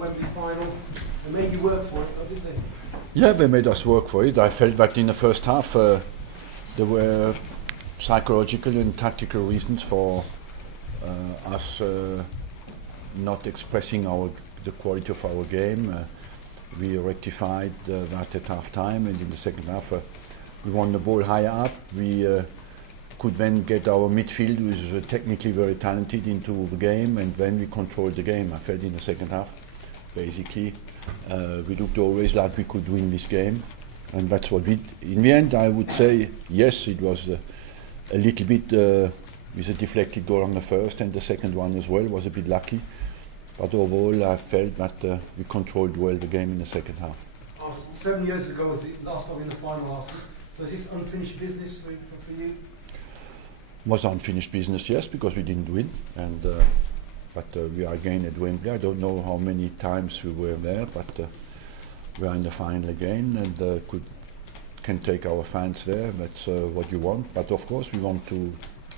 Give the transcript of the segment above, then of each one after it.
Wembley final. They made you work for it, didn't they? Yeah, they made us work for it. I felt that in the first half there were psychological and tactical reasons for us not expressing the quality of our game. We rectified that at half time, and in the second half we won the ball higher up. We could then get our midfield, who is technically very talented, into the game, and then we controlled the game. I felt in the second half, basically, we looked always like we could win this game, and that's what we did. In the end, I would say, yes, it was a little bit with a deflected goal on the first, and the second one as well was a bit lucky. But overall, I felt that we controlled well the game in the second half. 7 years ago was the last time in the final, Arsene. So is this unfinished business for you? Was unfinished business, yes, because we didn't win, and but we are again at Wembley. I don't know how many times we were there, but we are in the final again, and can take our fans there. That's what you want. But of course, we want to.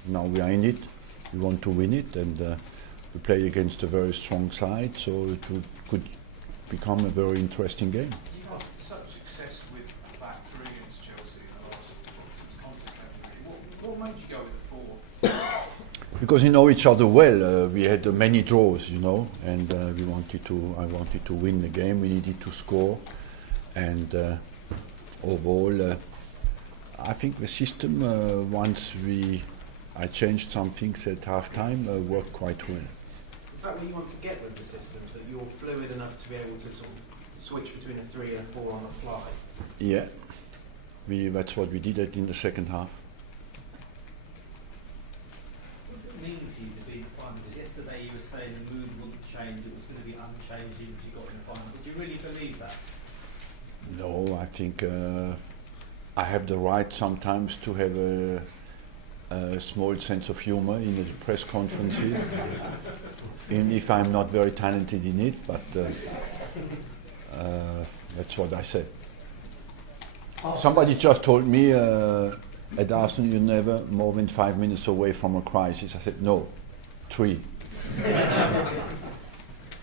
Now we are in it. We want to win it, and we play against a very strong side, so it could become a very interesting game. You've had such success with a back three against Chelsea in the last since Conte. What made you go with the 4? Because we know each other well. We had many draws, you know, and I wanted to win the game. We needed to score, and overall, I think the system once I changed some things at half time worked quite well. Is that what you want to get with the system, that you're fluid enough to be able to sort of switch between a 3 and a 4 on the fly? Yeah, that's what we did in the second half. What does it mean for you to be in the final? Because yesterday you were saying the mood wouldn't change, it was going to be unchanged even if you got in the final. Did you really believe that? No, I think I have the right sometimes to have a small sense of humor in the press conferences, even if I'm not very talented in it, but that's what I said. Somebody just told me at Arsenal, you're never more than 5 minutes away from a crisis. I said, no, 3.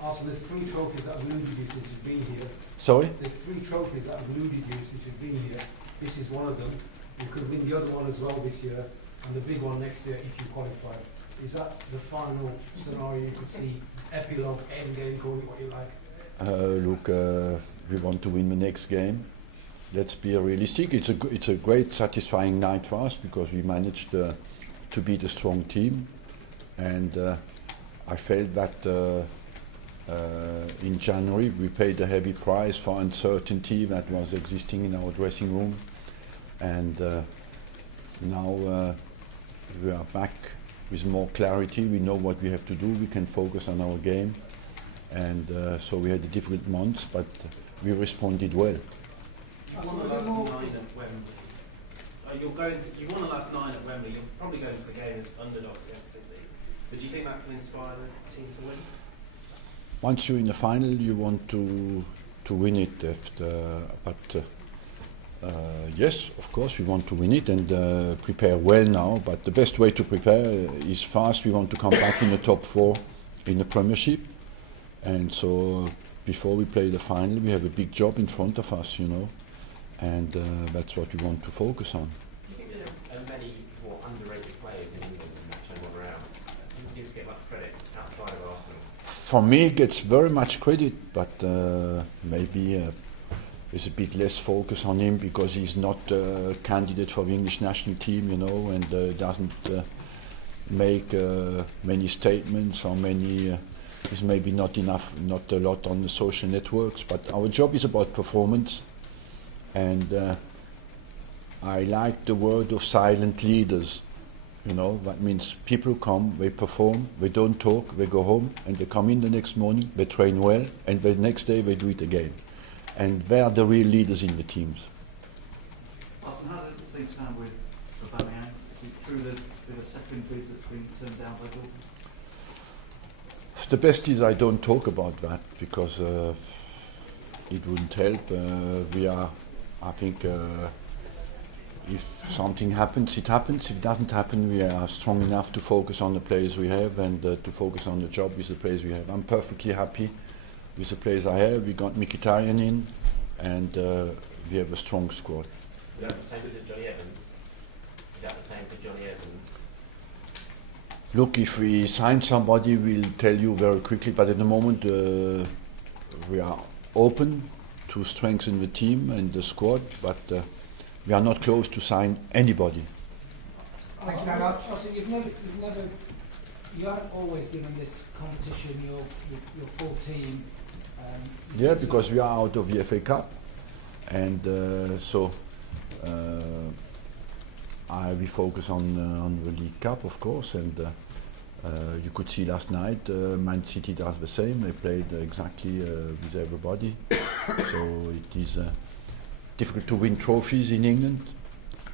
Arsene, there's 3 trophies that have eluded you since you've been here. Sorry? There's 3 trophies that have eluded you since you've been here. This is one of them. You could win the other one as well this year, and the big one next year if you qualify. Is that the final scenario you could see? Epilogue, end game, call it what you like? Look, we want to win the next game. Let's be realistic. It's a great, satisfying night for us because we managed to beat a strong team, and I felt that in January we paid a heavy price for uncertainty that was existing in our dressing room, and now we are back with more clarity. We know what we have to do. We can focus on our game, and so we had a difficult months, but we responded well. You won the last 9 at Wembley. You won the last 9 at Wembley. You'll probably go into the game as underdogs against City. But do you think that can inspire the team to win? Once you're in the final, you want to win it. Yes, of course, we want to win it and prepare well now. But the best way to prepare is fast. We want to come back in the top 4 in the Premiership, and so before we play the final, we have a big job in front of us, you know, and that's what we want to focus on. Do you think there are many more underrated players in England in that time around? Do you seem to get much credit outside of Arsenal? For me, it gets very much credit, but maybe there's a bit less focus on him because he's not a candidate for the English national team, you know, and doesn't make many statements or many. There's maybe not enough, not a lot on the social networks, but our job is about performance, and I like the word of silent leaders. You know, that means people come, they perform, they don't talk, they go home, and they come in the next morning, they train well, and the next day they do it again. And they are the real leaders in the teams. Arsene, how do things stand with Aubameyang? Is it true there's a bit of second bid that's been turned down by Dortmund? The best is I don't talk about that because it wouldn't help. I think if something happens, it happens. If it doesn't happen, we are strong enough to focus on the players we have and to focus on the job with the players we have. I'm perfectly happy with the players I have. We got Mkhitaryan in, and we have a strong squad. Is that the same with Johnny Evans? Is that the same for Johnny Evans? Look, if we sign somebody, we'll tell you very quickly, but at the moment we are open to strengthen the team and the squad, but we are not close to sign anybody. Thanks very much. Also, you haven't always given this competition your full team. Yeah, because we are out of the FA Cup, and we focus on the League Cup, of course, and you could see last night Man City does the same. They played exactly with everybody, so it is difficult to win trophies in England,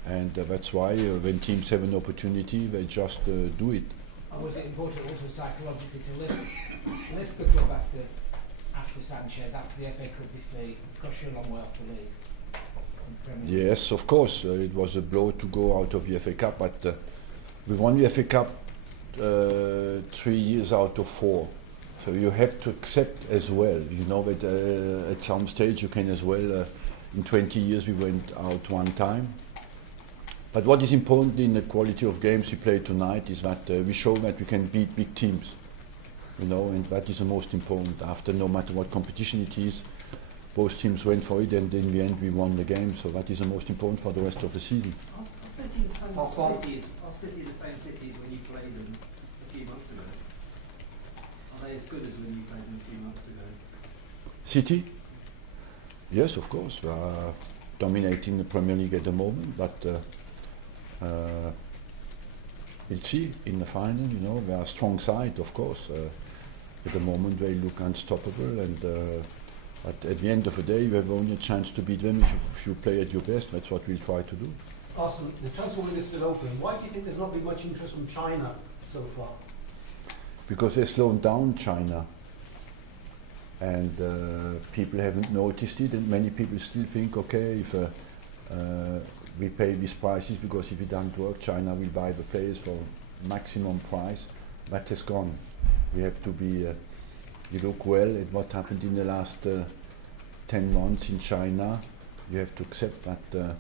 and that's why when teams have an opportunity, they just do it. Was it important also psychologically to lift the club after Sanchez, after the FA Cup defeat, because you're a long way off the league? Yes, of course, it was a blow to go out of the FA Cup, but we won the FA Cup 3 years out of 4. So you have to accept as well, you know, that at some stage you can as well, in 20 years we went out one time. But what is important in the quality of games we play tonight is that we show that we can beat big teams, you know, and that is the most important. After, no matter what competition it is, both teams went for it, and in the end we won the game, so that is the most important for the rest of the season. Are City the same cities when you played them a few months ago? Are they as good as when you played them a few months ago? City? Yes, of course. We are dominating the Premier League at the moment, but we'll see in the final, you know. They are a strong side, of course. At the moment they look unstoppable, and but at the end of the day, you have only a chance to beat them if you play at your best. That's what we'll try to do. Arsene, the transfer window is still open. Why do you think there's not been much interest from China so far? Because they're slowing down China, and people haven't noticed it, and many people still think, okay, if we pay these prices, because if it doesn't work, China will buy the players for maximum price. That has gone. We have to be, you look well at what happened in the last 10 months in China. You have to accept that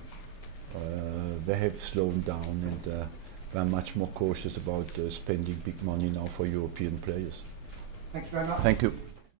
they have slowed down, and they're much more cautious about spending big money now for European players. Thank you very much. Thank you.